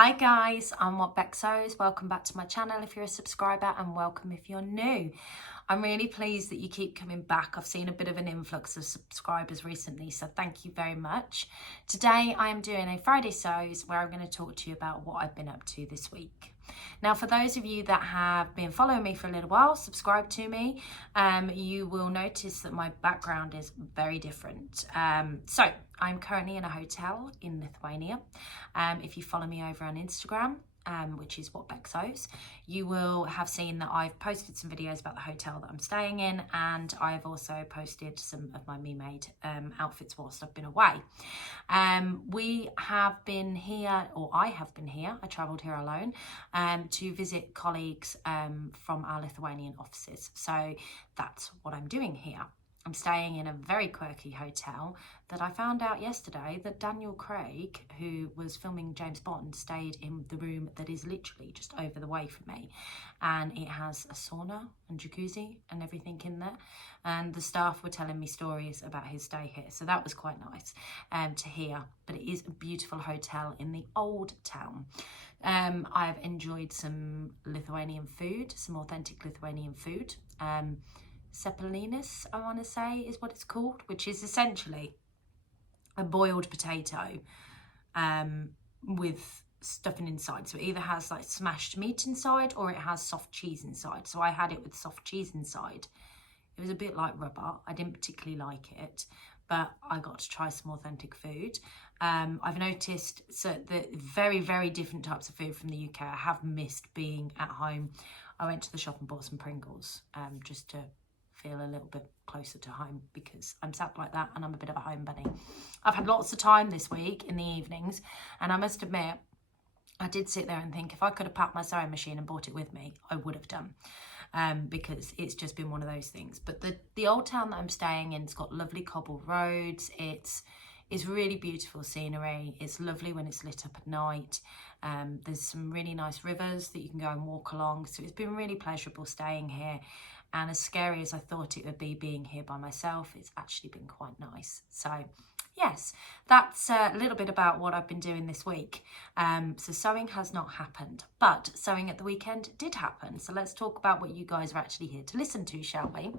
Hi guys, I'm What Bexos. Welcome back to my channel if you're a subscriber, and welcome if you're new. I'm really pleased that you keep coming back. I've seen a bit of an influx of subscribers recently, so thank you very much. Today I am doing a Friday Sews where I'm going to talk to you about what I've been up to this week. Now, for those of you that have been following me for a little while, subscribe to me, you will notice that my background is very different. So I'm currently in a hotel in Lithuania. If you follow me over on Instagram, which is What Bexos, you will have seen that I've posted some videos about the hotel that I'm staying in, and I've also posted some of my me-made outfits whilst I've been away. We have been here, or I have been here, I travelled here alone, to visit colleagues from our Lithuanian offices. So that's what I'm doing here. I'm staying in a very quirky hotel that I found out yesterday that Daniel Craig, who was filming James Bond, stayed in the room that is literally just over the way from me. And it has a sauna and jacuzzi and everything in there. And the staff were telling me stories about his stay here. So that was quite nice to hear. But it is a beautiful hotel in the old town. I've enjoyed some Lithuanian food, some authentic Lithuanian food. Cepelinis, I want to say, is what it's called, which is essentially a boiled potato with stuffing inside. So it either has like smashed meat inside or it has soft cheese inside. So I had it with soft cheese inside. It was a bit like rubber. I didn't particularly like it, but I got to try some authentic food. I've noticed the very, very different types of food from the UK. I have missed being at home. I went to the shop and bought some Pringles just to feel a little bit closer to home, because I'm sat like that and I'm a bit of a home bunny. I've had lots of time this week in the evenings, and I must admit, I did sit there and think if I could have packed my sewing machine and brought it with me, I would have done, because it's just been one of those things. But the old town that I'm staying in, it's got lovely cobbled roads. It's really beautiful scenery. It's lovely when it's lit up at night. There's some really nice rivers that you can go and walk along. So it's been really pleasurable staying here. And as scary as I thought it would be being here by myself, it's actually been quite nice. So yes, that's a little bit about what I've been doing this week. So sewing has not happened, but sewing at the weekend did happen. So let's talk about what you guys are actually here to listen to, shall we?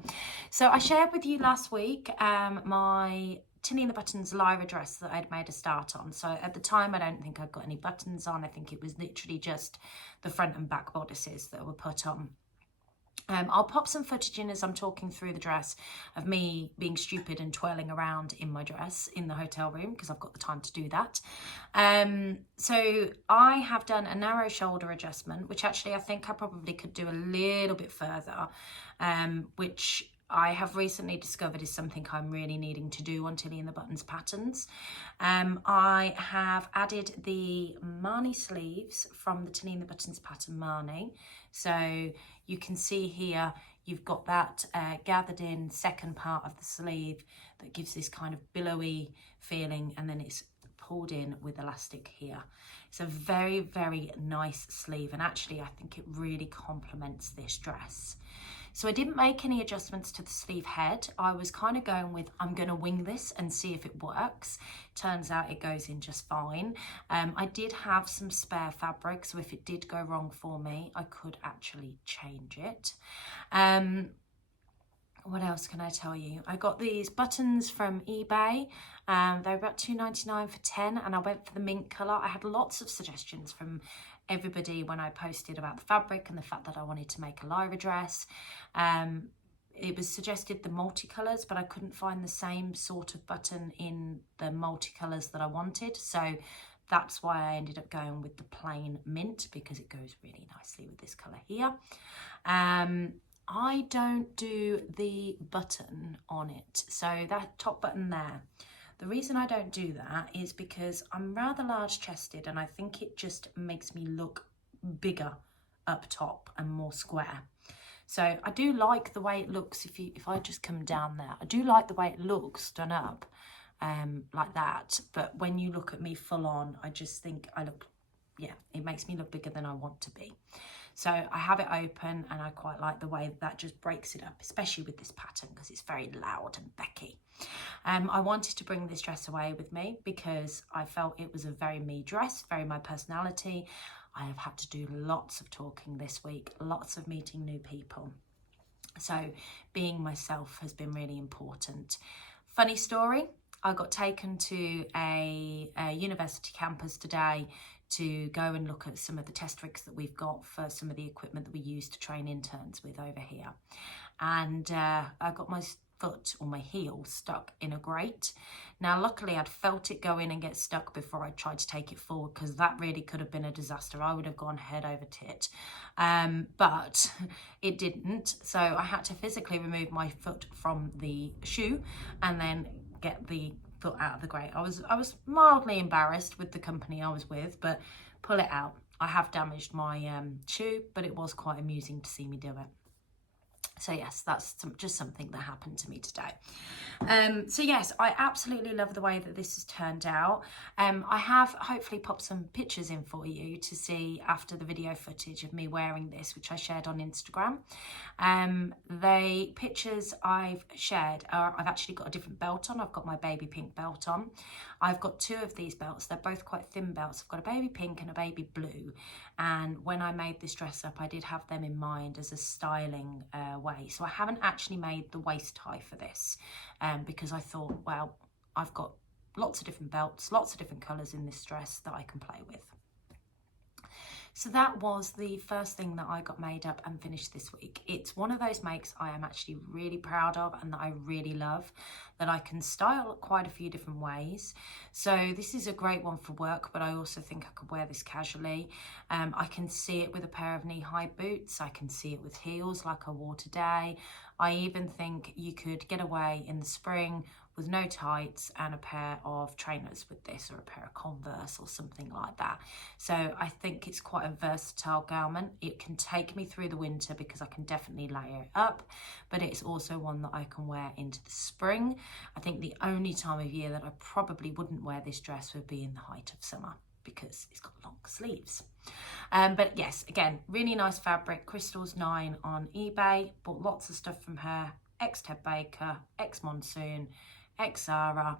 So I shared with you last week my Tinny and the Buttons Lyra dress that I'd made a start on. So at the time, I don't think I'd got any buttons on. I think it was literally just the front and back bodices that were put on. I'll pop some footage in as I'm talking through the dress of me being stupid and twirling around in my dress in the hotel room, because I've got the time to do that. So I have done a narrow shoulder adjustment, which actually I think I probably could do a little bit further, which I have recently discovered is something I'm really needing to do on Tilly and the Buttons patterns. I have added the Marnie sleeves from the Tilly and the Buttons pattern Marnie. So you can see here, you've got that gathered in second part of the sleeve that gives this kind of billowy feeling, and then it's pulled in with elastic here. It's a very, very nice sleeve, and actually I think it really complements this dress. So I didn't make any adjustments to the sleeve head. I was kind of going with, I'm going to wing this and see if it works. Turns out it goes in just fine. I did have some spare fabric, so if it did go wrong for me, I could actually change it. What else can I tell you? I got these buttons from eBay. They were about $2.99 for 10, and I went for the mint colour. I had lots of suggestions from everybody when I posted about the fabric and the fact that I wanted to make a Lyra dress. It was suggested the multicolours, but I couldn't find the same sort of button in the multicolours that I wanted. So that's why I ended up going with the plain mint, because it goes really nicely with this colour here. I don't do the button on it, so that top button there. The reason I don't do that is because I'm rather large chested, and I think it just makes me look bigger up top and more square. So I do like the way it looks. If I just come down there, I do like the way it looks done up like that. But when you look at me full on, I just think I look yeah, it makes me look bigger than I want to be. So I have it open, and I quite like the way that just breaks it up, especially with this pattern, because it's very loud and becky. I wanted to bring this dress away with me because I felt it was a very me dress, very my personality. I have had to do lots of talking this week, lots of meeting new people. So being myself has been really important. Funny story, I got taken to a university campus today to go and look at some of the test rigs that we've got for some of the equipment that we use to train interns with over here. And I got my foot or my heel stuck in a grate. Now luckily I'd felt it go in and get stuck before I tried to take it forward, because that really could have been a disaster. I would have gone head over tit, but it didn't. So I had to physically remove my foot from the shoe and then get the foot out of the grate. I was mildly embarrassed with the company I was with, but pull it out. I have damaged my shoe, but it was quite amusing to see me do it. So yes, that's just something that happened to me today. So yes, I absolutely love the way that this has turned out. I have hopefully popped some pictures in for you to see after the video footage of me wearing this, which I shared on Instagram. The pictures I've shared are, I've actually got a different belt on. I've got my baby pink belt on. I've got two of these belts. They're both quite thin belts. I've got a baby pink and a baby blue. And when I made this dress up, I did have them in mind as a styling way. So I haven't actually made the waist tie for this because I thought, well, I've got lots of different belts, lots of different colours in this dress that I can play with. So that was the first thing that I got made up and finished this week. It's one of those makes I am actually really proud of and that I really love, that I can style quite a few different ways. So this is a great one for work, but I also think I could wear this casually. I can see it with a pair of knee-high boots. I can see it with heels like I wore today. I even think you could get away in the spring with no tights and a pair of trainers with this, or a pair of Converse or something like that. So I think it's quite a versatile garment. It can take me through the winter because I can definitely layer it up, but it's also one that I can wear into the spring. I think the only time of year that I probably wouldn't wear this dress would be in the height of summer, because it's got long sleeves. But yes, again, really nice fabric. Crystal's 9 on eBay. Bought lots of stuff from her. Ex-Ted Baker, ex-Monsoon, ex-Zara.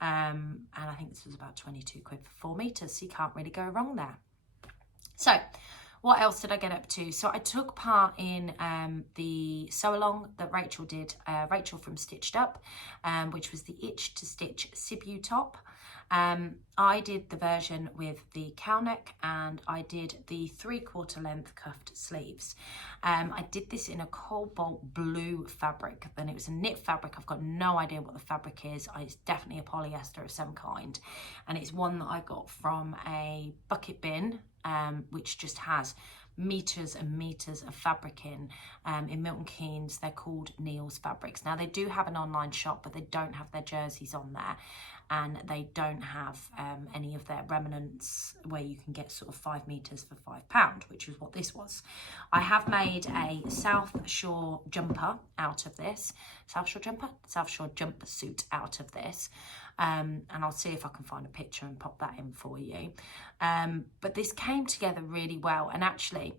And I think this was about 22 quid for 4 meters. So you can't really go wrong there. So what else did I get up to? So I took part in the sew along that Rachel did, Rachel from Stitched Up, which was the Itch to Stitch Sibu top. I did the version with the cow neck, and I did the 3/4 length cuffed sleeves. I did this in a cobalt blue fabric, and it was a knit fabric. I've got no idea what the fabric is. It's definitely a polyester of some kind, and it's one that I got from a bucket bin, which just has meters and meters of fabric in Milton Keynes. They're called Neil's Fabrics. Now they do have an online shop, but they don't have their jerseys on there, and they don't have any of their remnants where you can get sort of 5 meters for £5, which is what this was. I have made a South Shore jumper out of this. South Shore jumper? South Shore jumpsuit out of this. And I'll see if I can find a picture and pop that in for you. But this came together really well. And actually,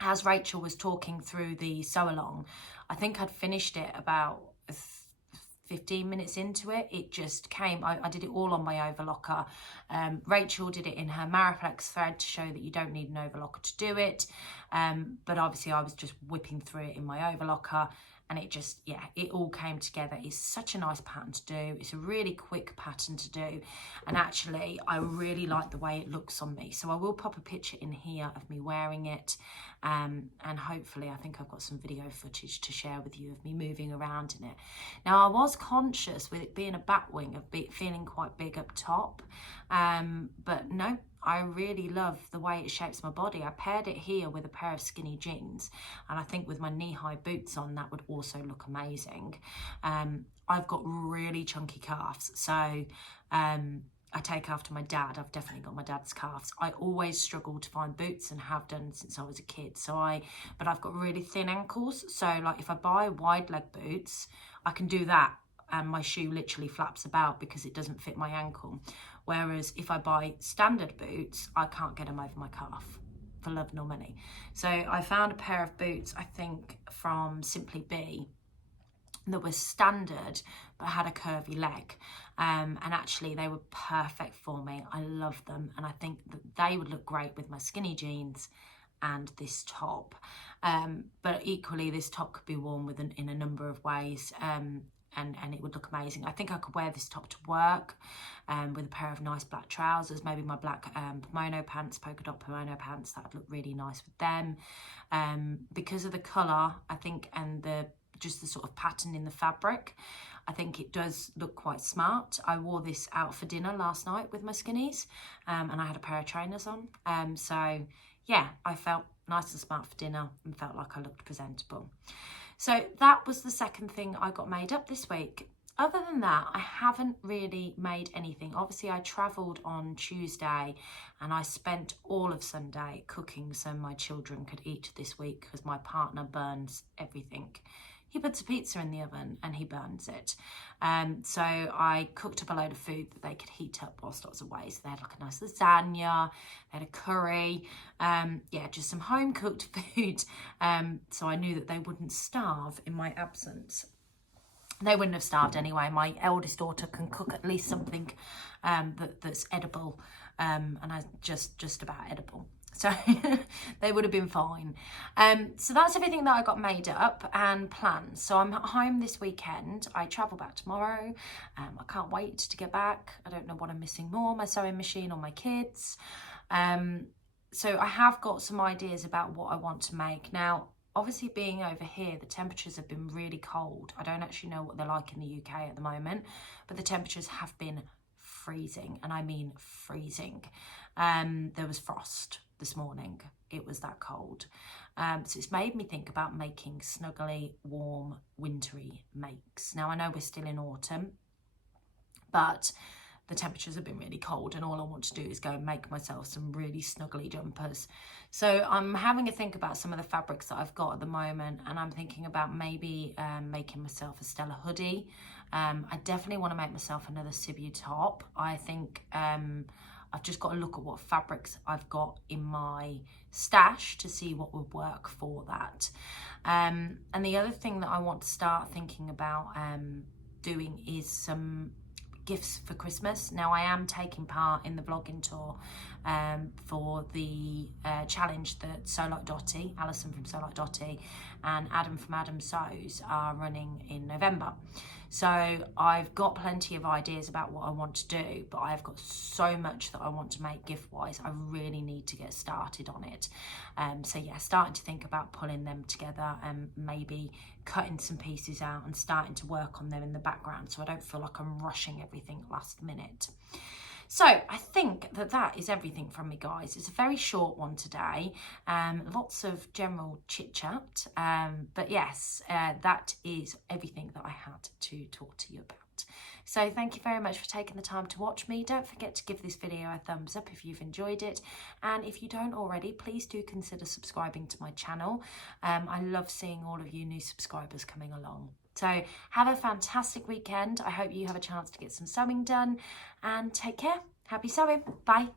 as Rachel was talking through the sew along, I think I'd finished it about 15 minutes into it. It just came, I did it all on my overlocker. Rachel did it in her Mariplex thread to show that you don't need an overlocker to do it. But obviously I was just whipping through it in my overlocker. And it just, yeah, it all came together. It's such a nice pattern to do. It's a really quick pattern to do. And actually, I really like the way it looks on me. So I will pop a picture in here of me wearing it. And hopefully, I think I've got some video footage to share with you of me moving around in it. Now, I was conscious with it being a bat wing of feeling quite big up top. But no, I really love the way it shapes my body. I paired it here with a pair of skinny jeans, and I think with my knee-high boots on, that would also look amazing. I've got really chunky calves, so I take after my dad. I've definitely got my dad's calves. I always struggle to find boots and have done since I was a kid. But I've got really thin ankles, so like if I buy wide leg boots, I can do that. and my shoe literally flaps about because it doesn't fit my ankle. Whereas if I buy standard boots, I can't get them over my calf for love nor money. So I found a pair of boots, I think from Simply Be, that was standard but had a curvy leg, and actually they were perfect for me. I love them, and I think that they would look great with my skinny jeans and this top, but equally this top could be worn with in a number of ways, and it would look amazing. I think I could wear this top to work, with a pair of nice black trousers, maybe my black kimono pants, polka dot kimono pants. That would look really nice with them, because of the colour, I think, and just the sort of pattern in the fabric. I think it does look quite smart. I wore this out for dinner last night with my skinnies, and I had a pair of trainers on. So yeah, I felt nice and smart for dinner and felt like I looked presentable. So that was the second thing I got made up this week. Other than that, I haven't really made anything. Obviously, I travelled on Tuesday and I spent all of Sunday cooking so my children could eat this week, because my partner burns everything. He puts a pizza in the oven and he burns it. So I cooked up a load of food that they could heat up whilst I was away. So they had like a nice lasagna, they had a curry, yeah, just some home cooked food. So I knew that they wouldn't starve in my absence. They wouldn't have starved anyway. My eldest daughter can cook at least something that's edible, and I just about edible. So they would have been fine. So that's everything that I got made up and planned. So I'm at home this weekend. I travel back tomorrow. I can't wait to get back. I don't know what I'm missing more, my sewing machine or my kids. So I have got some ideas about what I want to make. Now, obviously being over here, the temperatures have been really cold. I don't actually know what they're like in the UK at the moment, but the temperatures have been freezing, and I mean freezing. There was frost this morning. It was that cold. So it's made me think about making snuggly, warm, wintry makes. Now I know we're still in autumn, but the temperatures have been really cold, and all I want to do is go and make myself some really snuggly jumpers. So I'm having a think about some of the fabrics that I've got at the moment, and I'm thinking about maybe making myself a Stella hoodie. I definitely want to make myself another Sibu top. I think I've just got to look at what fabrics I've got in my stash to see what would work for that. And the other thing that I want to start thinking about doing is some gifts for Christmas. Now I am taking part in the vlogging tour for the challenge that Sew Like Dottie, Alison from Sew Like Dottie, and Adam from Adam Sews are running in November. So I've got plenty of ideas about what I want to do, but I've got so much that I want to make gift wise. I really need to get started on it. So yeah, starting to think about pulling them together and maybe cutting some pieces out and starting to work on them in the background, so I don't feel like I'm rushing everything last minute. So I think that is everything from me, guys. It's a very short one today, lots of general chit chat, but yes, that is everything that I had to talk to you about. So thank you very much for taking the time to watch me. Don't forget to give this video a thumbs up if you've enjoyed it, and if you don't already, please do consider subscribing to my channel. I love seeing all of you new subscribers coming along. So have a fantastic weekend. I hope you have a chance to get some sewing done, and take care. Happy sewing. Bye.